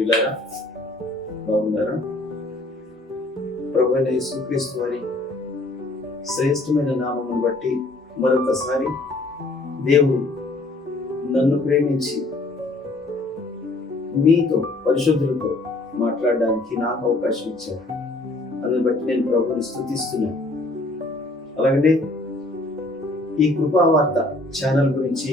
ప్రియులారా, బాగున్నారా? ప్రభువైన యేసుక్రీస్తు వారి శ్రేష్టమైన నామమును బట్టి మరొకసారి దేవుడు నన్ను ప్రేమించి మీతో పరిశుద్ధులతో మాట్లాడడానికి నాకు అవకాశం ఇచ్చారు. అందుని బట్టి నేను ప్రభువుని స్తుతిస్తున్నాను. అలాగనే ఈ కృపావార్త ఛానల్ గురించి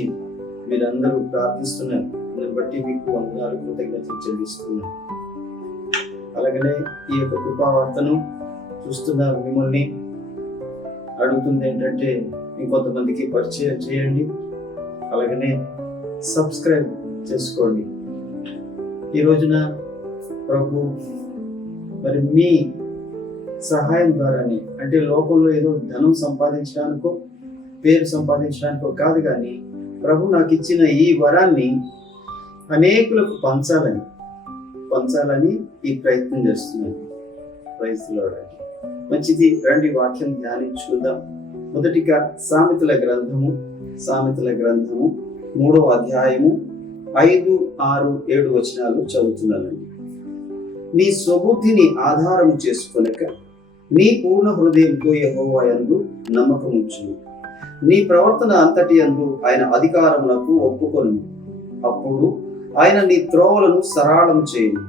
మీరందరూ ప్రార్థిస్తున్నారు. దాన్ని బట్టి మీకు వందనాలు, కృతజ్ఞతలు చెల్లిస్తున్నాను. అలాగనే ఈ యొక్క కృపావార్తను చూస్తున్న మిమ్మల్ని అడుగుతుంది ఏంటంటే, ఇంకొంతమందికి పరిచయం చేయండి, అలాగనే సబ్స్క్రైబ్ చేసుకోండి. ఈ రోజున ప్రభు మరి మీ సహాయం ద్వారానే, అంటే లోకంలో ఏదో ధనం సంపాదించడానికో పేరు సంపాదించడానికో కాదు, కానీ ప్రభు నాకు ఇచ్చిన ఈ వరాన్ని అనేకులకు పంచాలని ఈ ప్రయత్నం చేస్తున్నాను. Praise the lord. మంచిది, రండి వాక్యం ధ్యానించుకుందాం. మొదటిగా సామెతల గ్రంథము 3వ అధ్యాయము 5, 6, 7 వచనాలు చదువుతున్నానండి. నీ స్వబుద్ధిని ఆధారము చేసుకొనక నీ పూర్ణ హృదయంతో యెహోవా యందు నమ్మకముంచుము. నీ ప్రవర్తన అంతటి యందు ఆయన అధికారమునకు ఒప్పుకొను. అప్పుడు ఆయన నీ త్రోవలను సరళము చేయును.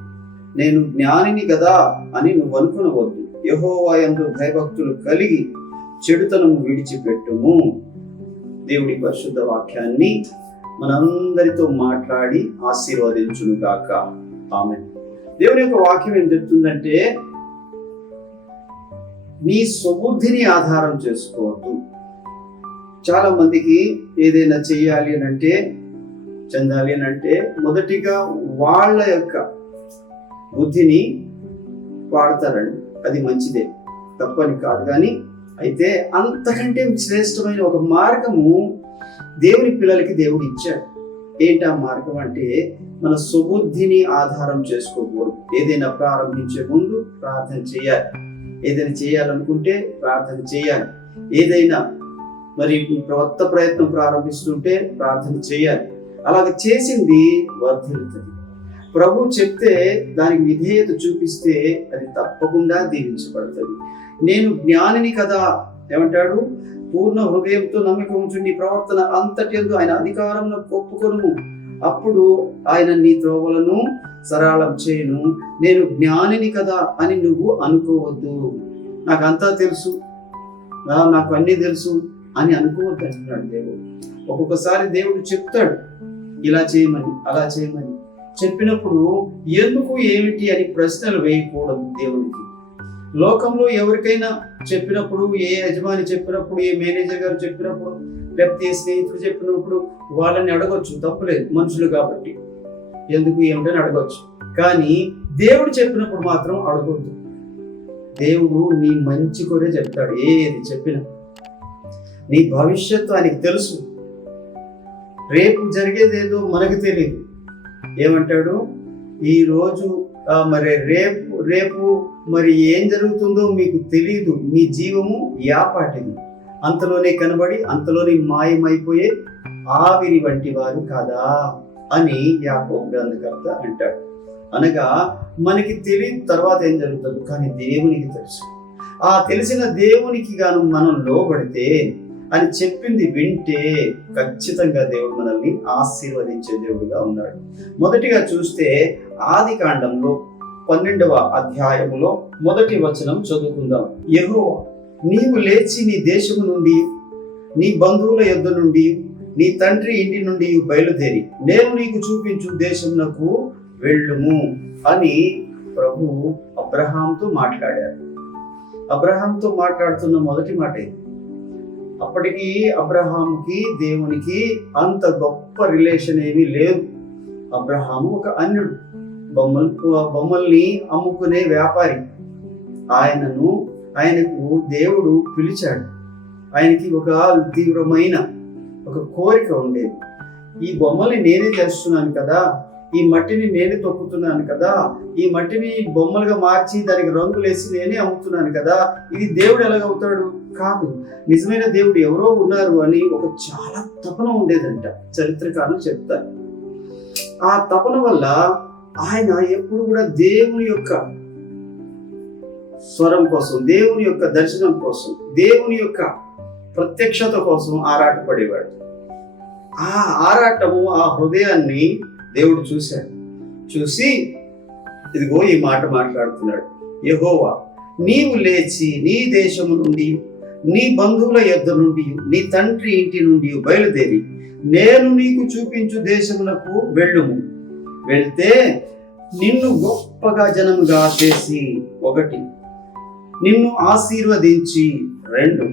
నేను జ్ఞానిని కదా అని నువ్వు అనుకునవద్దు. యెహోవా యందు భయభక్తులు కలిగి చెడుతనము విడిచిపెట్టుము. దేవుడి పరిశుద్ధ వాక్యాన్ని మనందరితో మాట్లాడి ఆశీర్వదించును గాక. ఆమేన్. దేవుని యొక్క వాక్యం ఏం చెప్తుందంటే, నీ స్వబుద్ధిని ఆధారం చేసుకోవద్దు. చాలా మందికి ఏదైనా చెయ్యాలి అని అంటే, చెందాలి అని అంటే, మొదటిగా వాళ్ళ యొక్క బుద్ధిని వాడతారండి. అది మంచిదే, తప్పని కాదు. కానీ అయితే అంతకంటే శ్రేష్టమైన ఒక మార్గము దేవుని పిల్లలకి దేవుడు ఇచ్చాడు. ఏంటి ఆ మార్గం అంటే, మన స్వబుద్ధిని ఆధారం చేసుకోకూడదు. ఏదైనా ప్రారంభించే ముందు ప్రార్థన చేయాలి. ఏదైనా చేయాలనుకుంటే ప్రార్థన చేయాలి. ఏదైనా మరి కొత్త ప్రయత్నం ప్రారంభిస్తుంటే ప్రార్థన చేయాలి. అలాగ చేసింది వర్ధిల్లుతుంది. ప్రభు చెప్తే దానికి విధేయత చూపిస్తే అది తప్పకుండా దీవించబడుతుంది. నేను జ్ఞానిని కదా ఏమంటాడు, పూర్ణ హృదయంతో నమ్మకం ఉంచు. నీ ప్రవర్తన అంతటి యందు ఆయన అధికారంలో ఒప్పుకొను. అప్పుడు ఆయన నీ త్రోవలను సరళం చేయును. నేను జ్ఞానిని కదా అని నువ్వు అనుకోవద్దు. నాకంతా తెలుసు, నాకు అన్నీ తెలుసు అని అనుకోవద్దు అంటున్నాడు దేవుడు. ఒక్కొక్కసారి దేవుడు చెప్తాడు, ఇలా చేయమని, అలా చేయమని. చెప్పినప్పుడు ఎందుకు, ఏమిటి అని ప్రశ్నలు వేయకూడదు దేవునికి. లోకంలో ఎవరికైనా చెప్పినప్పుడు, ఏ యజమాని చెప్పినప్పుడు, ఏ మేనేజర్ గారు చెప్పినప్పుడు, లేకపోతే ఏ స్నేహితుడు చెప్పినప్పుడు వాళ్ళని అడగొచ్చు, తప్పులేదు, మనుషులు కాబట్టి. ఎందుకు, ఏమిటని అడగొచ్చు. కానీ దేవుడు చెప్పినప్పుడు మాత్రం అడగొద్దు. దేవుడు నీ మంచి కొరే చెప్తాడు. ఏది చెప్పినా నీ భవిష్యత్తు ఆయనకి తెలుసు. రేపు జరిగేదేదో మనకు తెలియదు. ఏమంటాడు, ఈరోజు మరి రేపు మరి ఏం జరుగుతుందో మీకు తెలియదు. మీ జీవము యాపాటిది, అంతలోనే కనబడి అంతలోనే మాయమైపోయే ఆవిరి వంటి వారు కాదా అని యాకోబు గ్రంథకర్త అంటాడు. అనగా మనకి తెలియదు తర్వాత ఏం జరుగుతుందో, కానీ దేవునికి తెలుసు. ఆ తెలిసిన దేవునికి గాను మనం లోబడితే, అని చెప్పింది వింటే ఖచ్చితంగా దేవుడు మనల్ని ఆశీర్వదించే దేవుడుగా ఉన్నాడు. మొదటిగా చూస్తే ఆదికాండంలో 12వ అధ్యాయంలో 1వ వచనం చదువుకుందాం. యెహోవా, నీవు లేచి నీ దేశము నుండి, నీ బంధువుల యొద్ద నుండి, నీ తండ్రి ఇంటి నుండి బయలుదేరి నేను నీకు చూపించు దేశమునకు వెళ్ళుము అని ప్రభువు అబ్రహాంతో మాట్లాడారు. అబ్రహాంతో మాట్లాడుతున్న మొదటి మాట ఇది. అప్పటికి అబ్రహాముకి దేవునికి అంత గొప్ప రిలేషన్ ఏమీ లేదు. అబ్రహాము ఒక అన్యుడు, బొమ్మల్ని అమ్ముకునే వ్యాపారి. ఆయనకు దేవుడు పిలిచాడు. ఆయనకి ఒక తీవ్రమైన ఒక కోరిక ఉండేది. ఈ బొమ్మల్ని నేనే చేస్తున్నాను కదా, ఈ మట్టిని నేనే తొక్కుతున్నాను కదా, ఈ మట్టిని బొమ్మలుగా మార్చి దానికి రంగులేసి నేనే అమ్ముతున్నాను కదా, ఇది దేవుడు ఎలాగవుతాడు? కాదు, నిజమైన దేవుడు ఎవరో ఉన్నారు అని ఒక చాలా తపన ఉండేదంట. చరిత్రకారులు చెప్తారు. ఆ తపన వల్ల ఆయన ఎప్పుడు కూడా దేవుని యొక్క స్వరం కోసం, దేవుని యొక్క దర్శనం కోసం, దేవుని యొక్క ప్రత్యక్షత కోసం ఆరాటపడేవాడు. ఆ ఆరాటము, ఆ హృదయాన్ని దేవుడు చూశాడు. చూసి ఇదిగో ఈ మాట మాట్లాడుతున్నాడు. యెహోవా, నీవు లేచి నీ దేశము నుండి, నీ బంధువుల యొద్ద నుండి, నీ తండ్రి ఇంటి నుండి బయలుదేరి నేను నీకు చూపించు దేశమునకు వెళ్ళుము. వెళ్తే నిన్ను గొప్పగా జనముగా చేసి, 1, నిన్ను ఆశీర్వదించి, 2,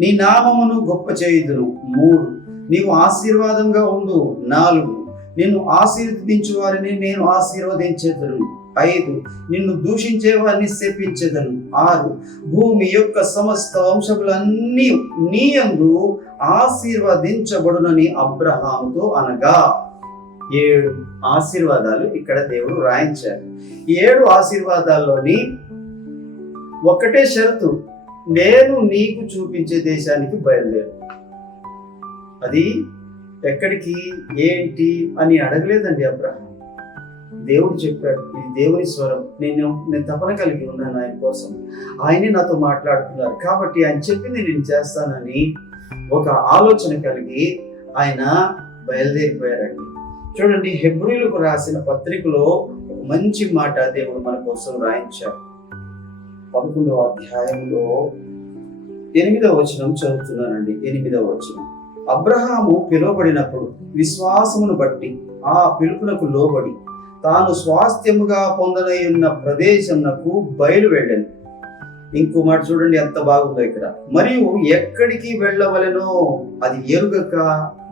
నీ నామమును గొప్ప చేయుదును, 3, నీవు ఆశీర్వాదంగా ఉండు, 4, నిన్ను ఆశీర్వదించు వారిని నేను ఆశీర్వదించేదను, 5, నిన్ను దూషించే వారిని శపించెదను, 6, భూమి యొక్క సమస్త వంశములన్నీ నీ యందు ఆశీర్వదించబడునని అబ్రహాముతో అనగా. 7 ఆశీర్వాదాలు ఇక్కడ దేవుడు రాయించారు. 7 ఆశీర్వాదాల్లోని ఒకటే షరతు, నేను నీకు చూపించే దేశానికి బయలుదేరు. అది ఎక్కడికి, ఏంటి అని అడగలేదండి అబ్రహాం. దేవుడు చెప్పాడు, ఇది దేవుని స్వరం, నేను తపన కలిగి ఉన్నాను ఆయన కోసం, ఆయనే నాతో మాట్లాడుతున్నారు కాబట్టి ఆయన చెప్పింది నేను చేస్తానని ఒక ఆలోచన కలిగి ఆయన బయలుదేరిపోయారండి. చూడండి, హెబ్రీయులకు రాసిన పత్రికలో ఒక మంచి మాట దేవుడు మన కోసం రాయించాడు. 11వ అధ్యాయంలో 8వ వచనం చదువుతున్నానండి. 8వ వచనం, అబ్రహాము పిలువబడినప్పుడు విశ్వాసమును బట్టి ఆ పిలుపునకు లోబడి తాను స్వాస్థ్యముగా పొందనయున్న ప్రదేశమునకు బయలు వెళ్ళాను. ఇంకో మాట చూడండి ఎంత బాగుందో ఇక్కడ. మరియు ఎక్కడికి వెళ్ళవలెనో అది ఎరుగక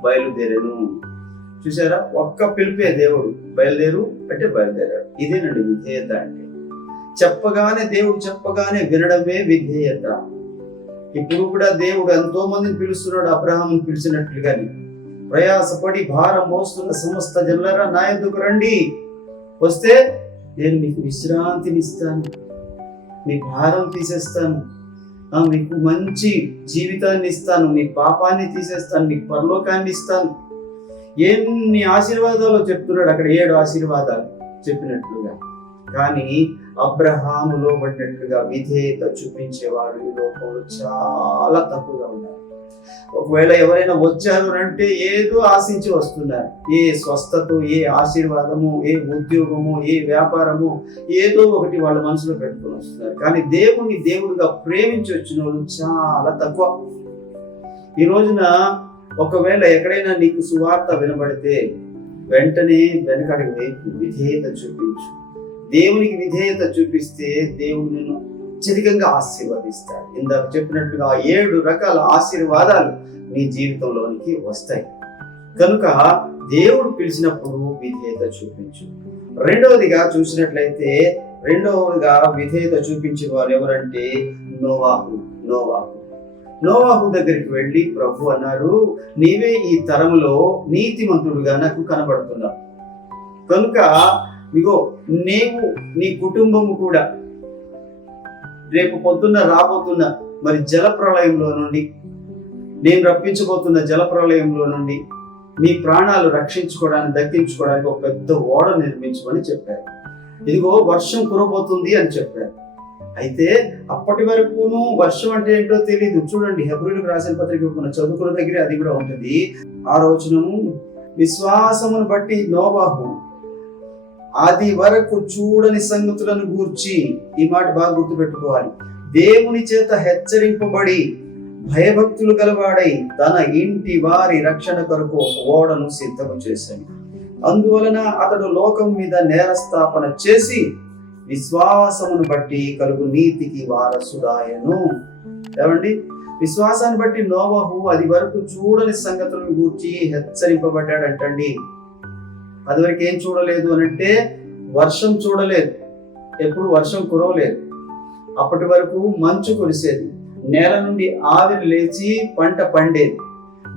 బయలుదేరాను. చూసారా, ఒక్క పిలిపే దేవుడు, బయలుదేరు అంటే బయలుదేరాడు. ఇదేనండి విధేయత అంటే. చెప్పగానే, దేవుడు చెప్పగానే వినడమే విధేయత. ఇప్పుడు కూడా దేవుడు ఎంతో మందిని పిలుస్తున్నాడు, అబ్రహాముని పిలిచినట్లుగాని. ప్రయాసపడి భారం మోస్తున్న సమస్త జనులారా నా యొద్దకు రండి, వస్తే నేను మీకు విశ్రాంతిని ఇస్తాను, మీ భారం తీసేస్తాను, మీకు మంచి జీవితాన్ని ఇస్తాను, మీ పాపాన్ని తీసేస్తాను, మీకు పరలోకాన్ని ఇస్తాను. ఎన్ని ఆశీర్వాదాలు చెప్తున్నాడు అక్కడ, 7 ఆశీర్వాదాలు చెప్పినట్లుగా. కానీ అబ్రహాములో పడినట్లుగా విధేయత చూపించేవాడు ఈ లోకంలో చాలా తక్కువగా ఉన్నారు. ఒకవేళ ఎవరైనా వచ్చారు అంటే ఏదో ఆశించి వస్తున్నారు. ఏ స్వస్థత, ఏ ఆశీర్వాదము, ఏ ఉద్యోగము, ఏ వ్యాపారము, ఏదో ఒకటి వాళ్ళ మనసులో పెట్టుకొని వస్తున్నారు. కానీ దేవుని దేవుడిగా ప్రేమించి వచ్చిన వాళ్ళు చాలా తక్కువ. ఈ రోజున ఒకవేళ ఎక్కడైనా నీకు సువార్త వినబడితే వెంటనే వెనకడికి వైపు విధేయత చూపించు. దేవునికి విధేయత చూపిస్తే దేవుడు నిన్ను అత్యధికంగా ఆశీర్వదిస్తాడు. ఇందాక చెప్పినట్టుగా 7 రకాల ఆశీర్వాదాలు నీ జీవితంలోనికి వస్తాయి. కనుక దేవుడు పిలిచినప్పుడు విధేయత చూపించు. రెండవదిగా చూసినట్లయితే, రెండవదిగా విధేయత చూపించిన వారు ఎవరంటే నోవాహు. నోవాహు దగ్గరికి వెళ్ళి ప్రభు అన్నారు, నీవే ఈ తరములో నీతిమంతుడుగా నాకు కనబడుతున్నావు. కనుక ఇగో నీవు, నీ కుటుంబము కూడా రేపు పొద్దున్న రాబోతున్న మరి జలప్రళయంలో నుండి, నేను రప్పించబోతున్న జలప్రళయంలో నుండి మీ ప్రాణాలు రక్షించుకోవడానికి, దక్కించుకోవడానికి ఒక పెద్ద ఓడ నిర్మించమని చెప్పారు. ఇదిగో వర్షం కురబోతుంది అని చెప్పారు. అయితే అప్పటి వరకును వర్షం అంటే ఏంటో తెలియదు. చూడండి, హెబ్రీయులకు రాసిన పత్రిక మన చదువుకున్న దగ్గర అది కూడా ఉంటుంది. 6వ వచనము, విశ్వాసమును బట్టి నోవాహు ఆది వరకు చూడని సంగతులను గూర్చి, ఈ మాట బాగా గుర్తుపెట్టుకోవాలి, దేవుని చేత హెచ్చరింపబడి భయభక్తులు గలవాడై తన ఇంటి వారి రక్షణ కొరకు ఓడను సిద్ధము చేశాను. అందువలన అతడు లోకం మీద నేరస్థాపన చేసి విశ్వాసమును బట్టి కలుగు నీతికి వారసుడాయను. ఏమండి, విశ్వాసాన్ని బట్టి నోవహు అది వరకు చూడని సంగతులను గూర్చి హెచ్చరింపబడ్డాడంటండి. అది వరకు ఏం చూడలేదు అనంటే వర్షం చూడలేదు, ఎప్పుడు వర్షం కురవలేదు. అప్పటి వరకు మంచు కురిసేది, నేల నుండి ఆవిరి లేచి పంట పండేది,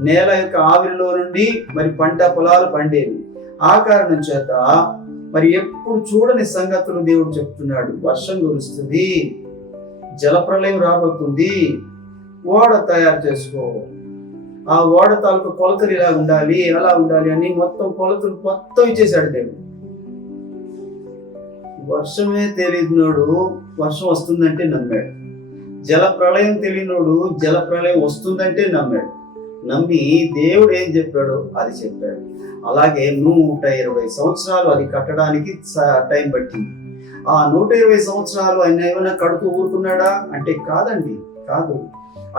నేల యొక్క ఆవిరిలో నుండి మరి పంట పొలాలు పండేవి. ఆ కారణం చేత మరి ఎప్పుడు చూడని సంగతులు దేవుడు చెప్తున్నాడు. వర్షం కురుస్తుంది, జలప్రళయం రాబోతుంది, ఓడ తయారు చేసుకో, ఆ ఓడ తాలూకు కొలతలు ఇలా ఉండాలి, అలా ఉండాలి అని మొత్తం కొలతలు మొత్తం ఇచ్చేశాడు దేవుడు. వర్షమే తెలియనోడు వర్షం వస్తుందంటే నమ్మాడు. జల ప్రళయం తెలియనోడు జల ప్రళయం వస్తుందంటే నమ్మాడు. నమ్మి దేవుడు ఏం చెప్పాడో అది చెప్పాడు. అలాగే 120 సంవత్సరాలు అది కట్టడానికి టైం పట్టింది. ఆ 120 సంవత్సరాలు ఆయన ఏమైనా కడుతూ ఊరుకున్నాడా అంటే కాదండి, కాదు.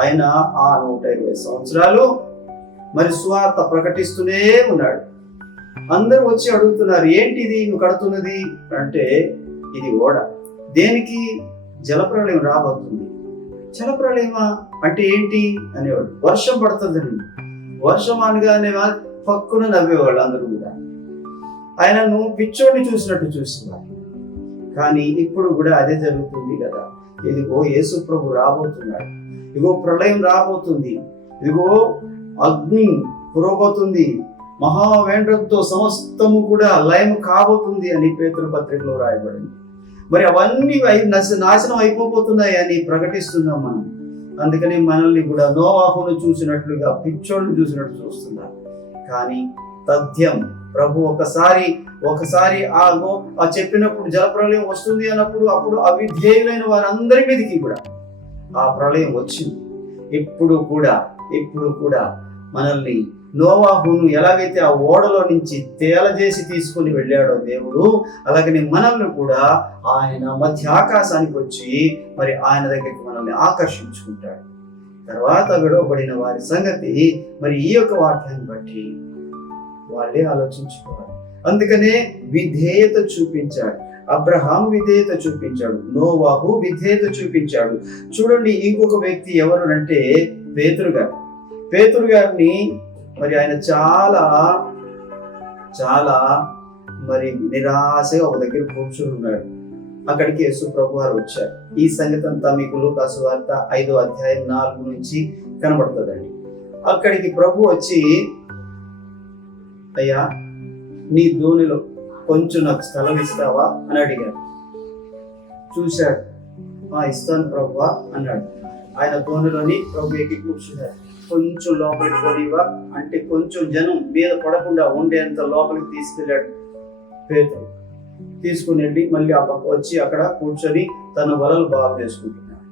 ఆయన ఆ 120 సంవత్సరాలు మరి సువార్త ప్రకటిస్తూనే ఉన్నాడు. అందరూ వచ్చి అడుగుతున్నారు, ఏంటిది నువ్వు కడుతున్నది అంటే, ఇది ఓడ. దేనికి? జలప్రళయం రాబోతుంది. జలప్రళయమా అంటే ఏంటి అనేవాడు. వర్షం పడుతుందని. వర్షం అనగానే పక్కున నవ్వేవాళ్ళు అందరూ కూడా. ఆయనను పిచ్చోడిని చూసినట్టు చూసేవారు. కానీ ఇప్పుడు కూడా అదే జరుగుతుంది కదా. ఇదిగో యేసు ప్రభు రాబోతున్నాడు, ఇదిగో ప్రళయం రాబోతుంది, ఇదిగో అగ్ని కురవబోతుంది, మహావేంద్రంతో సమస్తము కూడా లయం కాబోతుంది అని పేతురు పత్రికలో రాయబడింది. మరి అవన్నీ నాశనం అయిపోతున్నాయి అని ప్రకటిస్తున్నాం మనం. అందుకని మనల్ని కూడా నోవాహును చూసినట్లుగా పిచ్చోళ్ళు చూసినట్టు చూస్తున్నారు. కానీ తథ్యం ప్రభు ఒకసారి ఆ చెప్పినప్పుడు జలప్రళయం వస్తుంది అన్నప్పుడు అప్పుడు అవిధేయులైన వారందరి మీదకి కూడా ఆ ప్రళయం వచ్చింది. ఇప్పుడు కూడా మనల్ని నోవాహును ఎలాగైతే ఆ ఓడలో నుంచి తేలజేసి తీసుకుని వెళ్ళాడో దేవుడు, అలాగని మనల్ని కూడా ఆయన మధ్య ఆకాశానికి వచ్చి మరి ఆయన దగ్గరికి మనల్ని ఆకర్షించుకుంటాడు. తర్వాత విడవబడిన వారి సంగతి మరి ఈ యొక్క వాక్యాన్ని బట్టి వాళ్ళే ఆలోచించుకోవాలి. అందుకనే విధేయత చూపించాడు. అబ్రహాం విధేయత చూపించాడు, నోవాహు విధేయత చూపించాడు. చూడండి, ఇంకొక వ్యక్తి ఎవరు అంటే పేతురు గారిని మరి ఆయన చాలా మరి నిరాశగా ఒక దగ్గర కూర్చుని ఉన్నాడు. అక్కడికి యేసు ప్రభు వారు వచ్చారు. ఈ సంగతి అంతా మీకు లూకా సువార్త 5వ అధ్యాయం 4 నుంచి కనబడుతుందండి. అక్కడికి ప్రభు వచ్చి, అయ్యా నీ దోణిలో కొంచెం నాకు స్థలం ఇస్తావా అని అడిగాడు. చూశాడు, ఇస్తాను ప్రభువా అన్నాడు. ఆయన దోణిలోని ప్రభు ఎక్కి కూర్చున్నాడు. కొంచెం లోపలికి పోనివా అంటే కొంచెం జనం మీద పడకుండా ఉండేంత లోపలికి తీసుకెళ్ళాడు పేతురు. తీసుకుని వెళ్ళి మళ్ళీ ఆ పక్క వచ్చి అక్కడ కూర్చొని తన వలలు బాగు చేసుకుంటున్నాడు.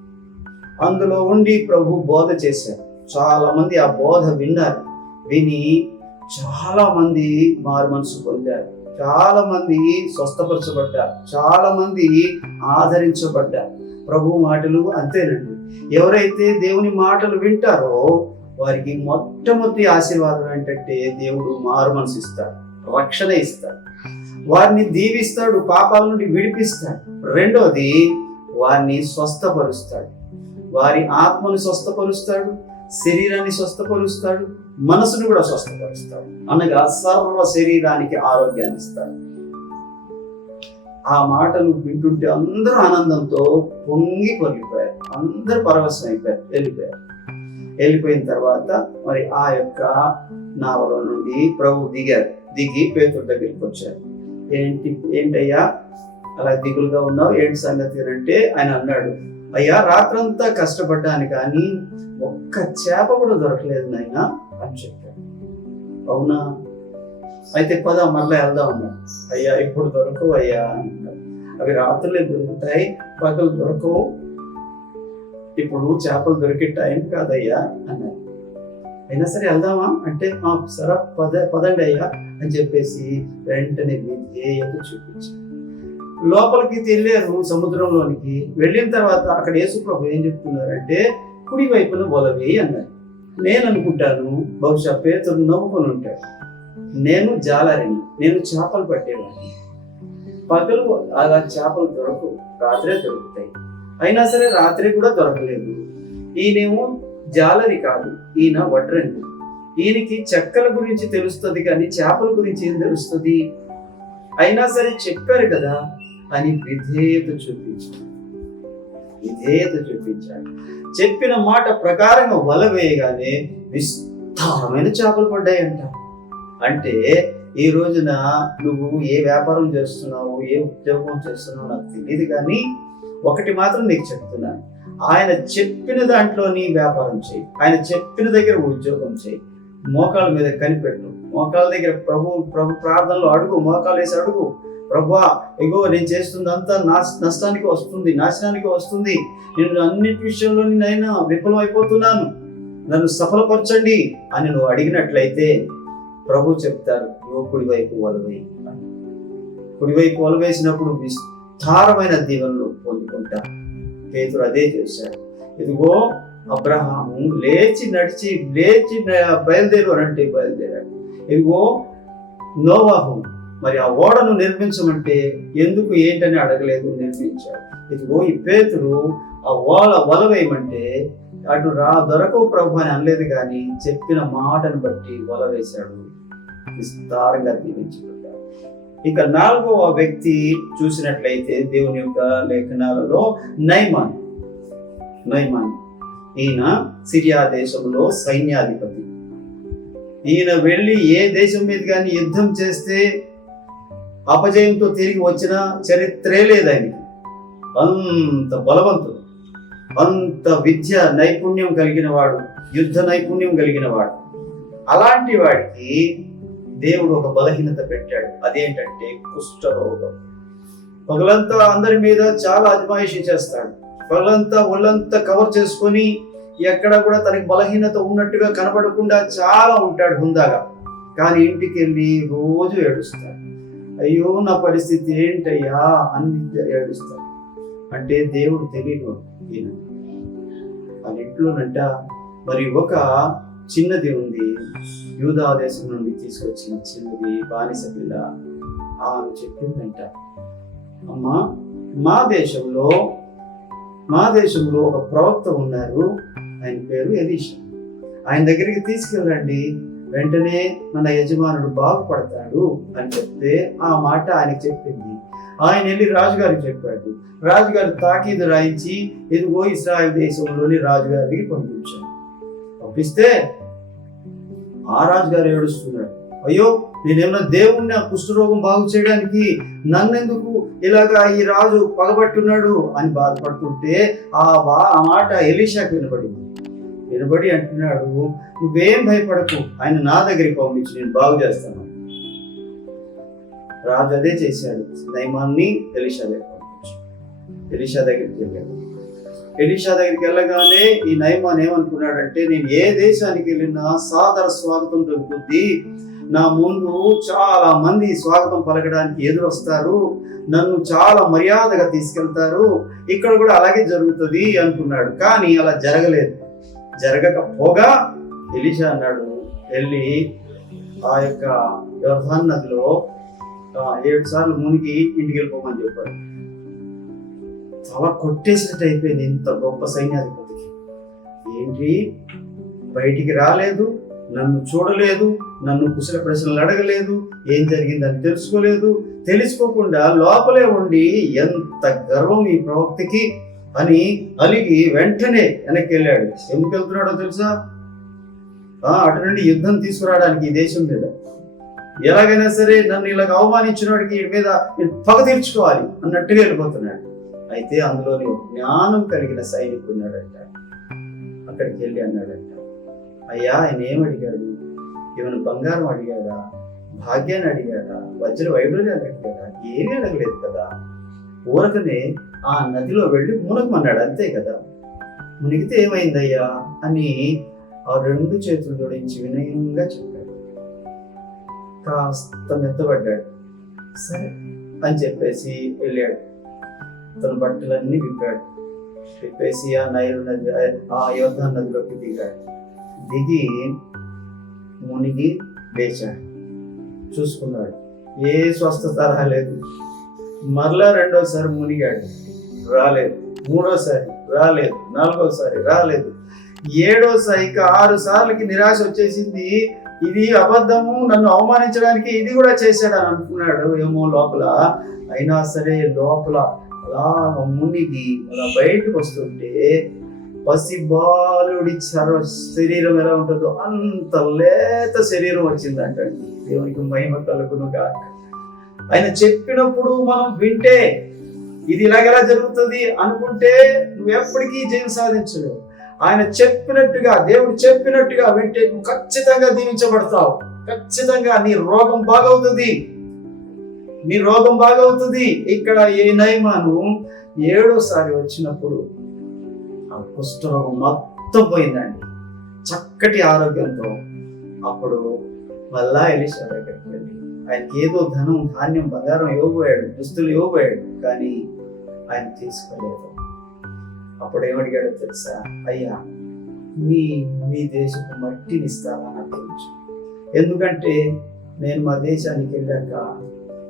అందులో ఉండి ప్రభు బోధ చేశారు. చాలా మంది ఆ బోధ విన్నారు. విని చాలా మంది మారు మనసు పొందారు, చాలా మంది స్వస్థపరచబడ్డారు, చాలా మంది ఆదరించబడ్డారు. ప్రభు మాటలు అంతేనండి. ఎవరైతే దేవుని మాటలు వింటారో వారికి మొట్టమొదటి ఆశీర్వాదం ఏంటంటే దేవుడు మారు మనసు ఇస్తాడు, రక్షణ ఇస్తాడు, వారిని దీవిస్తాడు, పాపాల నుండి విడిపిస్తాడు. రెండోది వారిని స్వస్థపరుస్తాడు, వారి ఆత్మను స్వస్థపరుస్తాడు, శరీరాన్ని స్వస్థపరుస్తాడు, మనసును కూడా స్వస్థపరుస్తాడు. అనగా సర్వ శరీరానికి ఆరోగ్యాన్ని ఇస్తాడు. ఆ మాటలు వింటుంటే అందరూ ఆనందంతో పొంగి పొంగిపోయారు, అందరూ పరవశం అయిపోయారు, వెళ్ళిపోయిన తర్వాత మరి ఆ యొక్క నావలో నుండి ప్రభు దిగి పేతురు దగ్గరికి వచ్చారు. ఏంటయ్యా అలా దిగులుగా ఉన్నావు, ఏంటి సంగతి అంటే ఆయన అన్నాడు, అయ్యా రాత్రంతా కష్టపడ్డాను కానీ ఒక్క చేప కూడా దొరకలేదు నాయనా అని చెప్పాడు. అవునా, అయితే పద మళ్ళీ వెళ్దాం అన్నాడు. అయ్యా ఇప్పుడు దొరకవు అయ్యా అన్నాడు. అవి రాత్రులే దొరుకుతాయి, పగలు దొరకవు, ఇప్పుడు చేపలు దొరికే టైం కాదయ్యా అన్నారు. అయినా సరే వెళ్దామా అంటే సరే పదండి అయ్యా అని చెప్పేసి వెంటనే విధేయత చూపించారు. లోపలికి వెళ్ళారు సముద్రంలోనికి. వెళ్ళిన తర్వాత అక్కడ యేసు ప్రభు ఏం చెప్తున్నారంటే, కుడి వైపున వలవి అన్నారు. నేను అనుకుంటాను బహుశా పేతురు నవ్వుకొని ఉంటాడు. నేను జాలరిని, నేను చేపలు పట్టేవాడిని. పగలు అలా చేపలు దొరకవు, రాత్రే దొరుకుతాయి. అయినా సరే రాత్రి కూడా దొరకలేదు. ఈయనేమో జాలరి కాదు, ఈయన వడ్రంగి. ఈయనకి చెక్కల గురించి తెలుస్తుంది కానీ చేపల గురించి ఏం తెలుస్తుంది? అయినా సరే చెప్పారు కదా అని విధేయత చూపించాడు. చెప్పిన మాట ప్రకారంగా వల వేయగానే విస్తారమైన చేపలు పడ్డాయంట. అంటే ఈ రోజున నువ్వు ఏ వ్యాపారం చేస్తున్నావు, ఏ ఉద్యోగం చేస్తున్నావు నాకు తెలియదు, కానీ ఒకటి మాత్రం నీకు చెప్తున్నాను, ఆయన చెప్పిన దాంట్లో నీ వ్యాపారం చేయి, ఆయన చెప్పిన దగ్గర ఉద్యోగం చేయి, మోకాళ్ళ మీద కనిపెట్టు, మోకాళ్ళ దగ్గర ప్రభు ప్రార్థనలో అడుగు, మోకాలు వేసి అడుగు, ప్రభువా ఇగో నేను చేస్తుందంతా నష్టానికి వస్తుంది, నాశనానికి వస్తుంది, నేను అన్నిటి విషయంలో నైనా విఫలం అయిపోతున్నాను, నన్ను సఫలపరచండి అని నువ్వు అడిగినట్లయితే ప్రభు చెప్తారు, నువ్వు కుడివైపు వలవేయి. కుడివైపు వలవేసినప్పుడు విస్తారమైన దీవెనలు పొందుకుంటా. పేతురు అదే చేశాడు. ఇదిగో అబ్రహాము లేచి బయలుదేరు అనంటే బయలుదేరాడు. ఇదిగో నోవాహు మరి ఆ ఓడను నిర్మించమంటే ఎందుకు ఏంటని అడగలేదు, నిర్మించాడు. ఇదిగో ఈ పేతురు ఆ వల వేయమంటే అటు దొరకవు ప్రభు అని అనలేదు, కానీ చెప్పిన మాటను బట్టి వల వేశాడు, విస్తారంగా దీవించుకుంటాడు. ఇక 4వ వ్యక్తి చూసినట్లయితే దేవుని యొక్క లేఖనాలలో నయమాన్. ఈయన సిరియా దేశంలో సైన్యాధిపతి. ఈయన వెళ్ళి ఏ దేశం మీద కానీ యుద్ధం చేస్తే అపజయంతో తిరిగి వచ్చిన చరిత్రే లేదు ఆయనకి. అంత బలవంతుడు, అంత విద్య నైపుణ్యం కలిగిన వాడు, యుద్ధ నైపుణ్యం కలిగిన వాడు. అలాంటి వాడికి దేవుడు ఒక బలహీనత పెట్టాడు. అదేంటంటే కుష్ఠరోగం. పగలంతా అందరి మీద చాలా అజమాయిషీ చేస్తాడు. పగలంతా ఒళ్ళంతా కవర్ చేసుకొని ఎక్కడ కూడా తనకి బలహీనత ఉన్నట్టుగా కనపడకుండా చాలా ఉంటాడు హుందాగా. కానీ ఇంటికి వెళ్ళి రోజు ఏడుస్తాడు. అయ్యో నా పరిస్థితి ఏంటయ్యా అని ఏడుస్తాడు. అంటే దేవుడు తెలియదు ఈయన. వాళ్ళ ఇంట్లోనంట మరి ఒక చిన్నది ఉంది, యూదా దేశం నుండి తీసుకొచ్చిన చిన్నది బానిస పిల్ల. ఆమె చెప్పిందంట, అమ్మా మా దేశంలో ఒక ప్రవక్త ఉన్నారు, ఆయన పేరు ఎలీషా. ఆయన దగ్గరికి తీసుకెళ్ళండి, వెంటనే మన యజమానుడు బాగుపడతాడు అని చెప్తే ఆ మాట ఆయనకి చెప్పింది. ఆయన వెళ్ళి రాజుగారికి చెప్పాడు. రాజుగారు తాకీదు రాయించి ఇదిగో ఇశ్రాయేల్ దేశంలోని రాజుగారికి పంపిస్తే ఆ రాజుగారు ఏడుస్తున్నాడు, అయ్యో నేనేమన్నా దేవుణ్ణి ఆ కుష్ఠరోగం బాగు చేయడానికి నన్నెందుకు ఇలాగా ఈ రాజు పగబట్టున్నాడు అని బాధపడుతుంటే ఆ మాట ఎలీషాకు వినబడి అంటున్నాడు, నువ్వేం భయపడకు, ఆయన నా దగ్గరికి పంపించి నేను బాగు చేస్తాను. రాజు అదే చేశాడు. నయమాన్ని ఎలీషా దగ్గరికి పంపించి ఎలీషా దగ్గరికి వెళ్ళాడు. ఎలీషా దగ్గరికి వెళ్ళగానే ఈ నయమాన్ ఏమనుకున్నాడంటే, నేను ఏ దేశానికి వెళ్ళినా సాదర స్వాగతం దొరుకుతుంది, నా ముందు చాలా మంది స్వాగతం పలకడానికి ఎదురొస్తారు, నన్ను చాలా మర్యాదగా తీసుకెళ్తారు, ఇక్కడ కూడా అలాగే జరుగుతుంది అనుకున్నాడు. కానీ అలా జరగకపోగా ఎలీషా అన్నాడు, వెళ్ళి ఆ యొక్క యోర్దాను నదిలో 7 సార్లు మునిగి ఇంటికి వెళ్ళిపోమని చెప్పాడు. చాలా కొట్టేసినట్టు అయిపోయింది ఇంత గొప్ప సైన్యాధిపతికి. ఏంటి బయటికి రాలేదు, నన్ను చూడలేదు, నన్ను కుశల ప్రశ్నలు అడగలేదు, ఏం జరిగిందని తెలుసుకోకుండా లోపలే ఉండి ఎంత గర్వం ఈ ప్రవక్తకి అని అలిగి వెంటనే వెనక్కి వెళ్ళాడు. ఎందుకు వెళ్తున్నాడో తెలుసా? అటు నుండి యుద్ధం తీసుకురావడానికి ఈ దేశం మీద ఎలాగైనా సరే నన్ను ఇలాగ అవమానించిన వాడికి మీద పగ తీర్చుకోవాలి అన్నట్టుగా వెళ్ళిపోతున్నాడు. అయితే అందులోని జ్ఞానం కలిగిన సైనికుడు ఉన్నాడంట. అక్కడికి వెళ్ళి అన్నాడంట, అయ్యా ఆయన ఏమడిగాడు? ఏమైనా బంగారం అడిగాడా, భాగ్యాన్ని అడిగాడా, వజ్ర వైడూర్యాన్ని అడిగాడా? ఏమీ అడగలేదు కదా. ఊరకనే ఆ నదిలో వెళ్ళి మునగమన్నాడు, అంతే కదా. మునిగితే ఏమైందయ్యా అని ఆ 2 చేతులు జోడించి వినయంగా చెప్పాడు. కాస్త మెత్తబడ్డాడు. సరే అని చెప్పేసి వెళ్ళాడు. తన బట్టలన్నీ విప్పేసి ఆ నైలు నది, ఆ యోర్దాను నదిలోకి దిగి మునిగి లేచాడు. చూసుకున్నాడు, ఏ స్వస్థత రాలేదు. మరలా 2వసారి మునిగాడు, రాలేదు. 3వసారి రాలేదు, 4వసారి రాలేదు, 7వసారి 6 సార్లకి నిరాశ వచ్చేసింది. ఇది అబద్ధము, నన్ను అవమానించడానికి ఇది కూడా చేశాడు అని అనుకున్నాడు ఏమో లోపల. అయినా సరే లోపల అలా మునిగి అలా బయటకు వస్తుంటే పసిబాలుడి శరీరం ఎలా ఉంటుందో అంత లేత శరీరం వచ్చిందంటండి. దేవునికి మహిమ కలుగునుగా. ఆయన చెప్పినప్పుడు మనం వింటే ఇది ఇలాగెలా జరుగుతుంది అనుకుంటే నువ్వు ఎప్పటికీ జయం సాధించలేవు. ఆయన చెప్పినట్టుగా, దేవుడు చెప్పినట్టుగా వింటే నువ్వు ఖచ్చితంగా దీవించబడతావు. ఖచ్చితంగా నీ రోగం బాగవుతుంది. నీ రోగం బాగవుతుంది. ఇక్కడ ఏ నయమాను 7వసారి వచ్చినప్పుడు ఆ కుష్ఠరోగం మొత్తం పోయిందండి, చక్కటి ఆరోగ్యంతో. అప్పుడు మళ్ళా ఎలీషా దగ్గరికి వెళ్ళి ఆయనకి ఏదో ధనం, ధాన్యం, బంగారం ఇవ్వబోయాడు, దుస్తులు ఇవ్వబోయాడు, కానీ ఆయన తీసుకోలేదు. అప్పుడు ఏమడిగాడో తెలుసా? అయ్యా, మీ దేశపు మట్టిని ఇస్తావా నాకు తెలుసు, ఎందుకంటే నేను మా దేశానికి వెళ్ళాక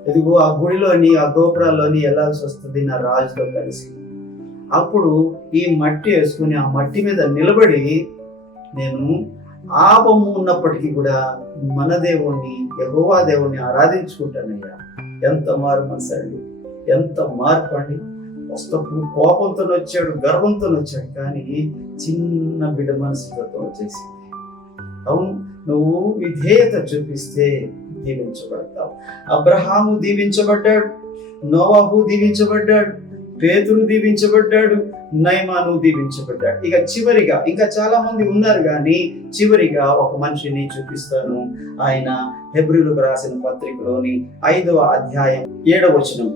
ఇదిగో ఆ గుడిలోని, ఆ గోపురాల్లోని వెళ్ళాల్సి వస్తుంది నా రాజుతో కలిసి. అప్పుడు ఈ మట్టి వేసుకుని ఆ మట్టి మీద నిలబడి నేను ఆ బొమ్మ ఉన్నప్పటికీ కూడా మన దేవుణ్ణి, యెహోవా దేవుణ్ణి ఆరాధించుకుంటానయ్యా. ఎంత మారు మనసు అండి, ఎంత మార్పు అండి. వస్తప్పుడు కోపంతో వచ్చాడు, గర్వంతో వచ్చాడు, కానీ చిన్న బిడ్డ మనసుతో వచ్చేసి. అవును, నువ్వు విధేయత చూపిస్తే దీవించబడతావు. అబ్రహాము దీవించబడ్డాడు, నోవాహు దీవించబడ్డాడు, పేతురు దీవించబడ్డాడు, నయమాను దీవించబడ్డాడు. ఇక చివరిగా ఇంకా చాలా మంది ఉన్నారు, కానీ చివరిగా ఒక మనిషిని చూపిస్తాను. ఆయన హెబ్రీయులకు రాసిన పత్రికలోని 5వ అధ్యాయం 7వ వచనం.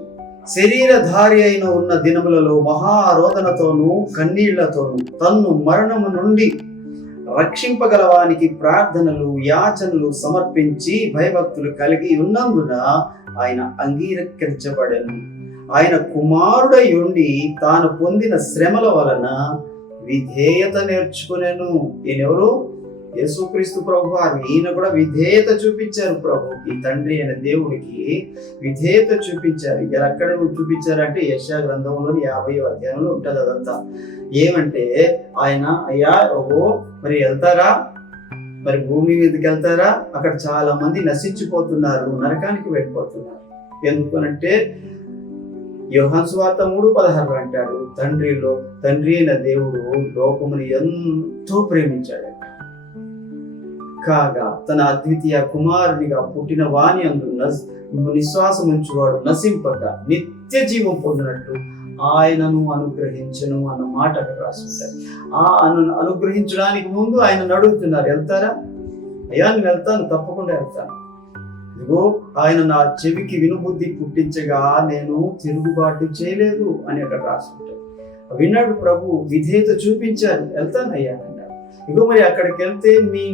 శరీరధారి అయిన ఉన్న దినములలో మహారోదనతోనూ కన్నీళ్లతోనూ తన్ను మరణము నుండి రక్షింపగలవానికి ప్రార్థనలు, యాచనలు సమర్పించి భయభక్తులు కలిగి ఉన్నందున ఆయన అంగీకరించబడెను. ఆయన కుమారుడై ఉండి తాను పొందిన శ్రమల వలన విధేయత నేర్చుకునేను. ఈయనెవరు? యేసుక్రీస్తు ప్రభు వారు. ఈయన కూడా విధేయత చూపించారు ప్రభుకి, తండ్రి అయిన దేవుడికి విధేయత చూపించారు. ఎక్కడ చూపించారంటే యెషయా గ్రంథంలోని 50వ అధ్యాయంలో ఉంటుంది అదంతా. ఏమంటే ఆయన, అయ్యా ఓహో మరి వెళ్తారా, మరి భూమి మీదకి వెళ్తారా, అక్కడ చాలా మంది నశించిపోతున్నారు, నరకానికి వెళ్ళిపోతున్నారు. ఎందుకనంటే యోహాను సువార్త 3:16 అంటాడు, తండ్రి అయిన దేవుడు లోకముని ఎంతో ప్రేమించాడు కాగా తన అద్వితీయ కుమారునిగా పుట్టిన వాని అందు నిశ్వాసం ఉంచువాడు నశింపక నిత్య జీవం పొందినట్టు ఆయనను అనుగ్రహించను అన్న మాట అక్కడ రాసుంటారు. అనుగ్రహించడానికి ముందు ఆయన అడుగుతున్నారు, వెళ్తారా? అయ్యా నేను వెళ్తాను, తప్పకుండా వెళ్తాను. ఇదిగో ఆయన నా చెవికి వినుబుద్ధి పుట్టించగా నేను తిరుగుబాటు చేయలేదు అని అక్కడ రాసుంటారు. విన్నాడు ప్రభు, విధేయత చూపించారు, వెళ్తానయ్యా అన్నాడు. ఇగో మరి అక్కడికి వెళ్తే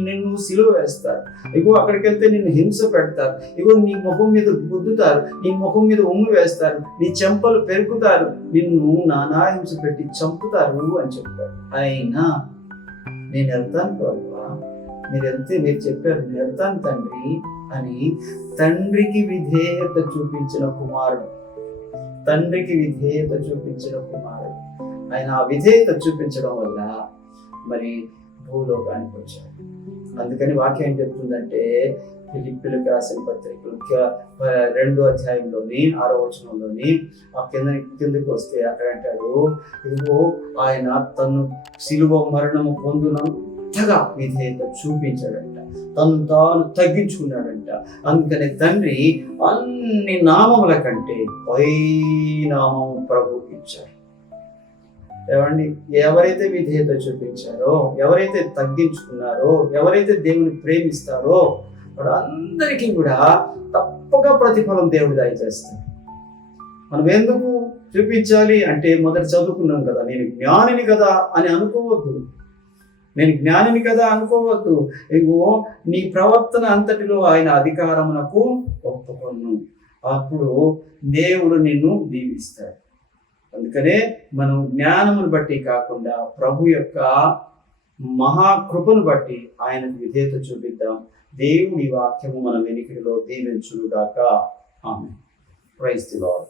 నిన్ను సిలువ వేస్తారు, ఇగో అక్కడికి వెళ్తే నిన్ను హింస పెడతారు, ఇగో నీ ముఖం మీద గుద్దుతారు, నీ ముఖం మీద ఉమ్ము వేస్తారు, నీ చెంపలు పెరుకుతారు, నిన్ను నానా హింస పెట్టి చంపుతారు అని చెప్పారు. అయినా నేను వెళ్తాను ప్రభువా, మీరు చెప్పారు, నేను వెళ్తాను తండ్రి అని తండ్రికి విధేయత చూపించిన కుమారుడు. ఆయన ఆ విధేయత చూపించడం వల్ల మరి భూలోకానికి వచ్చాడు. అందుకని వాక్యం ఏం చెప్తుందంటే ఫిలిప్పీయులకు రాసిన పత్రికలు 2వ అధ్యాయంలోని 6వ వచనంలోని ఆ కిందకి వస్తే అక్కడ అంటాడు, ఇదిగో ఆయన తను సిలువ మరణము పొందినంతగా విధేయత చూపించాడంట, తను తాను తగ్గించుకున్నాడంట. అందుకని తండ్రి అన్ని నామముల కంటే పై నామం ప్రభుకి ఇచ్చారు. ఏమండి, ఎవరైతే విధేయత చూపించారో, ఎవరైతే తగ్గించుకున్నారో, ఎవరైతే దేవుని ప్రేమిస్తారో వాళ్ళందరికీ కూడా తప్పగా ప్రతిఫలం దేవుడు దయచేస్తాడు. మనం ఎందుకు చూపించాలి అంటే, మొదట చదువుకున్నాం కదా, నేను జ్ఞానిని కదా అని అనుకోవద్దు. ఇగో నీ ప్రవర్తన అంతటిలో ఆయన అధికారమునకు ఒప్పుకొను, అప్పుడు దేవుడు నిన్ను దీవిస్తాడు. అందుకనే మనం జ్ఞానమును బట్టి కాకుండా ప్రభు యొక్క మహాకృపను బట్టి ఆయనకు విధేయత చూపిద్దాం. దేవుడి వాక్యము మన వెనుకలో దీవించును గాక. ఆమేన్. Praise the lord.